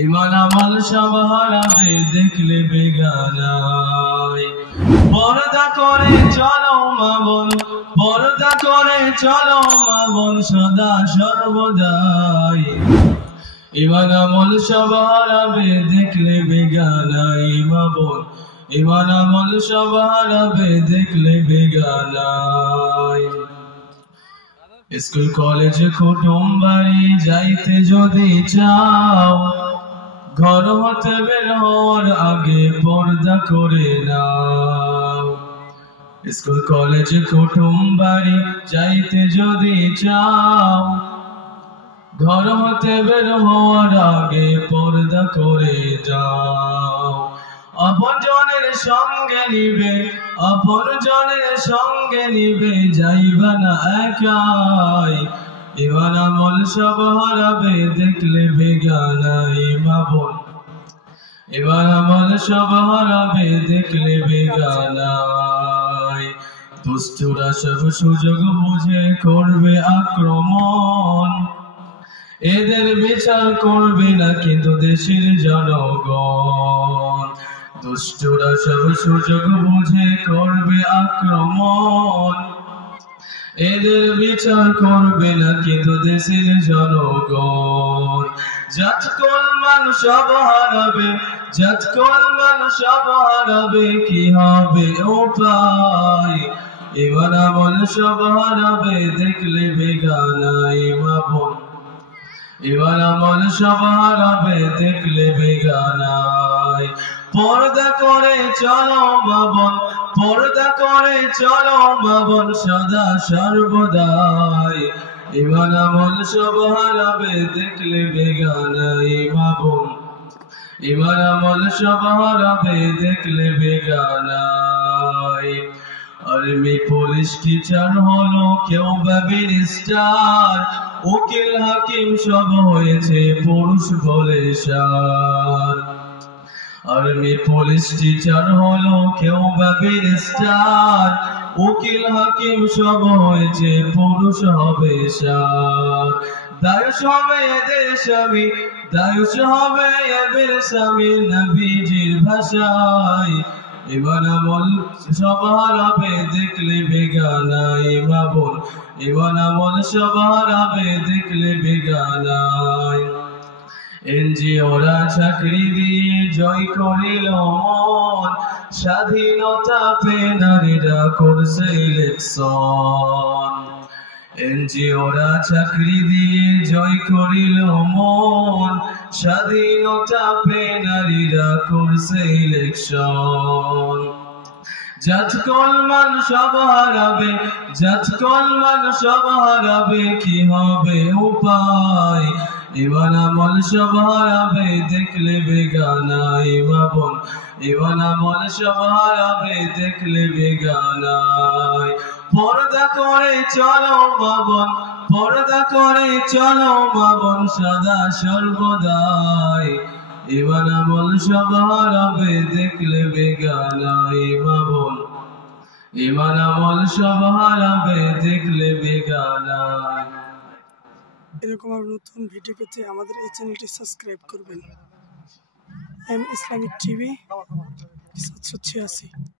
ইমান আমল সব হারাবে দেখলে বেগানায়। পর্দা করে চলো মা বোন, পর্দা করে চলো মা বোন সদা সর্বদাই। ইমান আমল সব হারাবে দেখলে বেগানায় মা বোন, ইমান আমল সব হারাবে দেখলে বেগানায়। স্কুল কলেজ কুটুম বাড়ি যাইতে যদি চাও, ঘর হতে বের হওয়ার আগে পর্দা করে নাও। স্কুল কলেজ কুটুম বাড়ি যাইতে যদি চাও, ঘর হতে বের হওয়ার আগে পর্দা করে যাও। আপনজনের সঙ্গে নিবে, আপনজনের সঙ্গে নিবে, যাইবা না একাই। ইমান আমল সব হারাবে দেখলে বেগানায় মা বোন, ইমান আমল সব হারাবে দেখলে বেগানায়। দুষ্টুরা সব সুযোগ বুঝে করবে আক্রমণ, এদের বিচার করবে না কিন্তু দেশের জনগণ। দুষ্টুরা সব সুযোগ বুঝে করবে আক্রমণ, এদের বিচার করবে না কিন্তু দেশের জনগণ। জাত কলমান সব হারাবে, জাত কলমান সব হারাবে, কি হবে উপায়। ইমান আমল সব হারাবে দেখলে বেগানায় মা বোন, ইমান আমল সব হারাবে দেখলে বেগানায়। পর্দা করে চলো মা বোন, পর্দা করে চলো মা বোন সদা সর্বদাই। ইমান আমল সব হারাবে দেখলে বেগানায় মা বোন, ইমান আমল সব হারাবে দেখলে বেগানায়। আর্মি পুলিশ টিচার হলো কেউ বা ব্যারিস্টার, উকিল হাকিম সব হয়েছে পুরুষ বলে সার। আর্মি পুলিশ টিচার হলো কেউ বা ব্যারিস্টার, উকিল হাকিম সব হয়েছে পুরুষ হবে সার। দায়ুষ হবে এদের স্বামী, দায়ুষ হবে এদের স্বামী নবীজির ভাষায়। ইমান আমল সব হারাবে দেখলে বেগানায় মা বোন, ইমান আমল সব হারাবে দেখলে বেগানায়। এনজিওরা চাকরি দিয়ে জয় করিল মন, স্বাধীনতা পেয়ে নারীরা করছে ইলেকশন। এনজিওরা চাকরি দিয়ে জয় করিল মন, স্বাধীনতা পেয়ে নারীরা করছে ইলেকশন। জাত কলমান সব হারাবে, জাত কলমান সব হারাবে, কি হবে উপায়। ইমান আমল সব হারাবে দেখলে বেগানায় মা বোন, ইমান আমল সব হারাবে দেখলে বেগানায়। পর্দা করে চলো মা বোন, পর্দা করে চলো মা বোন সদা সর্বদাই। ইমান আমল সব হারাবে দেখলে বেগানায় মা বোন, ইমান আমল সব হারাবে দেখলে বেগানায়। এরকম আর নতুন ভিডিও পেতে আমাদের এই চ্যানেলটি সাবস্ক্রাইব করবেন। M Islamic TV 786।